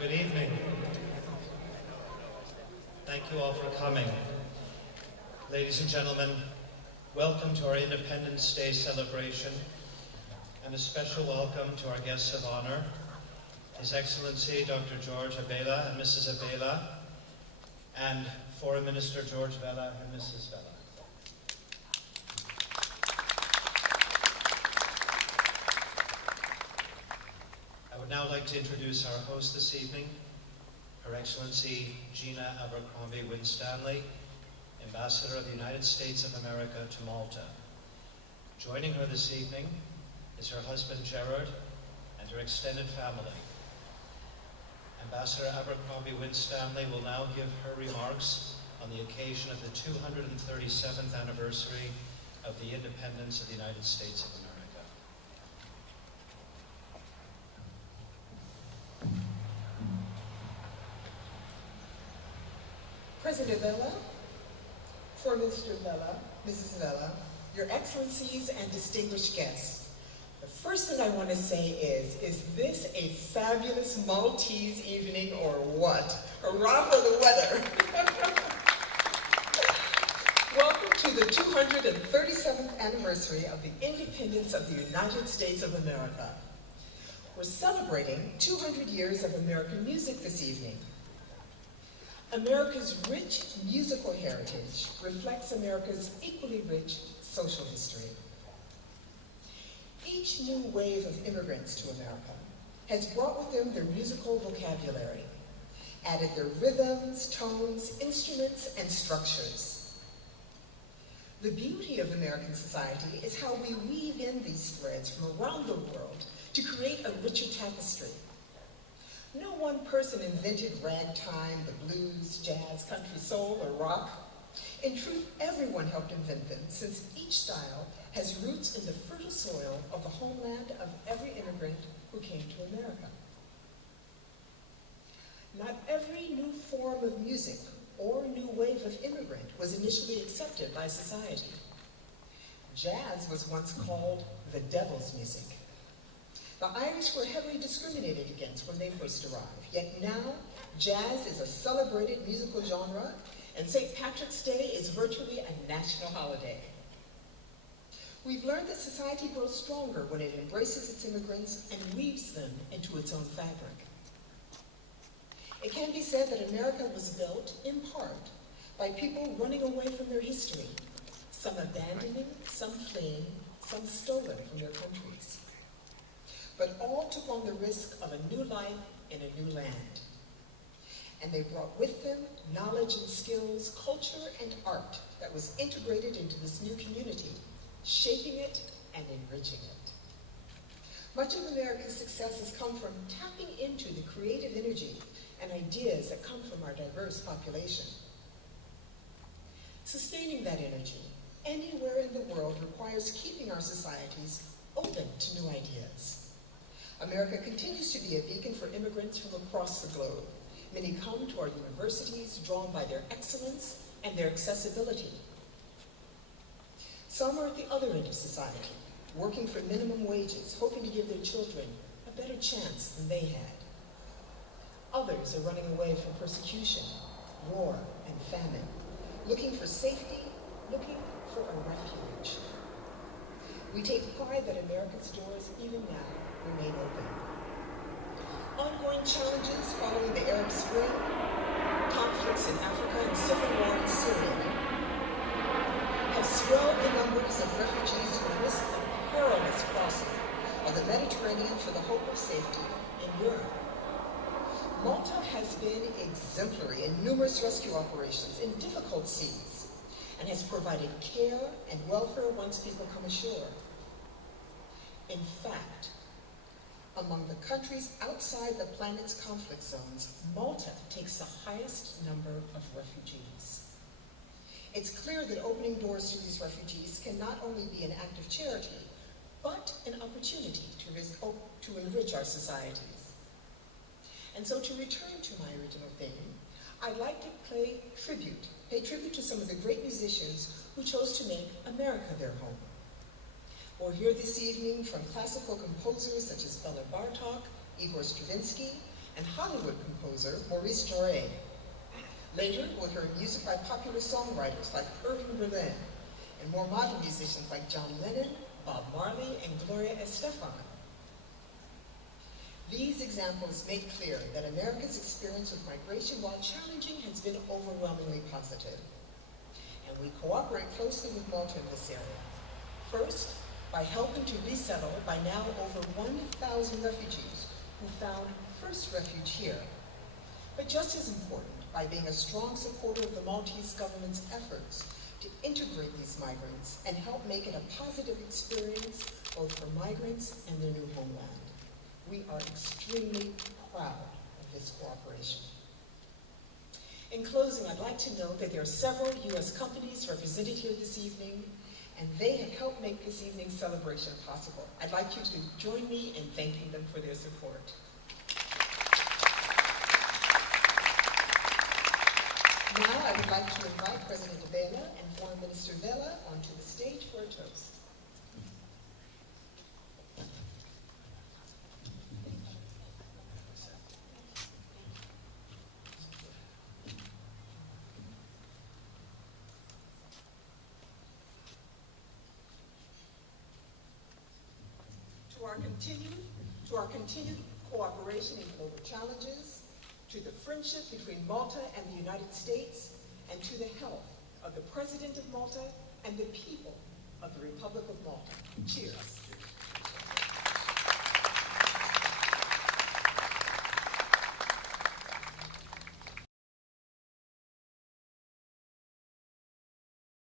Good evening. Thank you all for coming. Ladies and gentlemen, welcome to our Independence Day celebration, and a special welcome to our guests of honor, His Excellency Dr. George Abela and Mrs. Abela, and Foreign Minister George Vella and Mrs. Vella. I would now like to introduce our host this evening, Her Excellency Gina Abercrombie-Winstanley, Ambassador of the United States of America to Malta. Joining her this evening is her husband Gerard and her extended family. Ambassador Abercrombie-Winstanley will now give her remarks on the occasion of the 237th anniversary of the independence of the United States of America. President Vella, Foreign Minister Vella, Mrs. Vella, Your Excellencies and distinguished guests, the first thing I want to say is this a fabulous Maltese evening or what? Hurrah for the weather! Welcome to the 237th anniversary of the independence of the United States of America. We're celebrating 200 years of American music this evening. America's rich musical heritage reflects America's equally rich social history. Each new wave of immigrants to America has brought with them their musical vocabulary, added their rhythms, tones, instruments, and structures. The beauty of American society is how we weave in these threads from around the world to create a richer tapestry. No one person invented ragtime, the blues, jazz, country, soul, or rock. In truth, everyone helped invent them, since each style has roots in the fertile soil of the homeland of every immigrant who came to America. Not every new form of music or new wave of immigrant was initially accepted by society. Jazz was once called the devil's music. The Irish were heavily discriminated against when they first arrived, yet now jazz is a celebrated musical genre, and St. Patrick's Day is virtually a national holiday. We've learned that society grows stronger when it embraces its immigrants and weaves them into its own fabric. It can be said that America was built, in part, by people running away from their history, some abandoning, some fleeing, some stolen from their countries. But all took on the risk of a new life in a new land. And they brought with them knowledge and skills, culture and art that was integrated into this new community, shaping it and enriching it. Much of America's success has come from tapping into the creative energy and ideas that come from our diverse population. Sustaining that energy anywhere in the world requires keeping our societies open to new ideas. America continues to be a beacon for immigrants from across the globe. Many come to our universities, drawn by their excellence and their accessibility. Some are at the other end of society, working for minimum wages, hoping to give their children a better chance than they had. Others are running away from persecution, war, and famine, looking for safety, looking for a refuge. We take pride that America's doors, even now, remain open. Ongoing challenges following the Arab Spring, conflicts in Africa and civil war in Syria, have swelled the numbers of refugees who risk the perilous crossing of the Mediterranean for the hope of safety in Europe. Malta has been exemplary in numerous rescue operations in difficult seas and has provided care and welfare once people come ashore. In fact, among the countries outside the planet's conflict zones, Malta takes the highest number of refugees. It's clear that opening doors to these refugees can not only be an act of charity, but an opportunity to enrich our societies. And so, to return to my original theme, I'd like to pay tribute to some of the great musicians who chose to make America their home. We'll hear this evening from classical composers such as Bela Bartok, Igor Stravinsky, and Hollywood composer Maurice Jarre. Later, we'll hear music by popular songwriters like Irving Berlin, and more modern musicians like John Lennon, Bob Marley, and Gloria Estefan. These examples make clear that America's experience with migration, while challenging, has been overwhelmingly positive. And we cooperate closely with Malta in this area. First, by helping to resettle by now over 1,000 refugees who found first refuge here. But just as important, by being a strong supporter of the Maltese government's efforts to integrate these migrants and help make it a positive experience both for migrants and their new homeland. We are extremely proud of this cooperation. In closing, I'd like to note that there are several U.S. companies represented here this evening, and they have helped make this evening's celebration possible. I'd like you to join me in thanking them for their support. Now, I would like to invite President Abela and Foreign Minister Vela onto the stage for a toast. To our continued cooperation in global challenges, to the friendship between Malta and the United States, and to the health of the President of Malta and the people of the Republic of Malta. Cheers.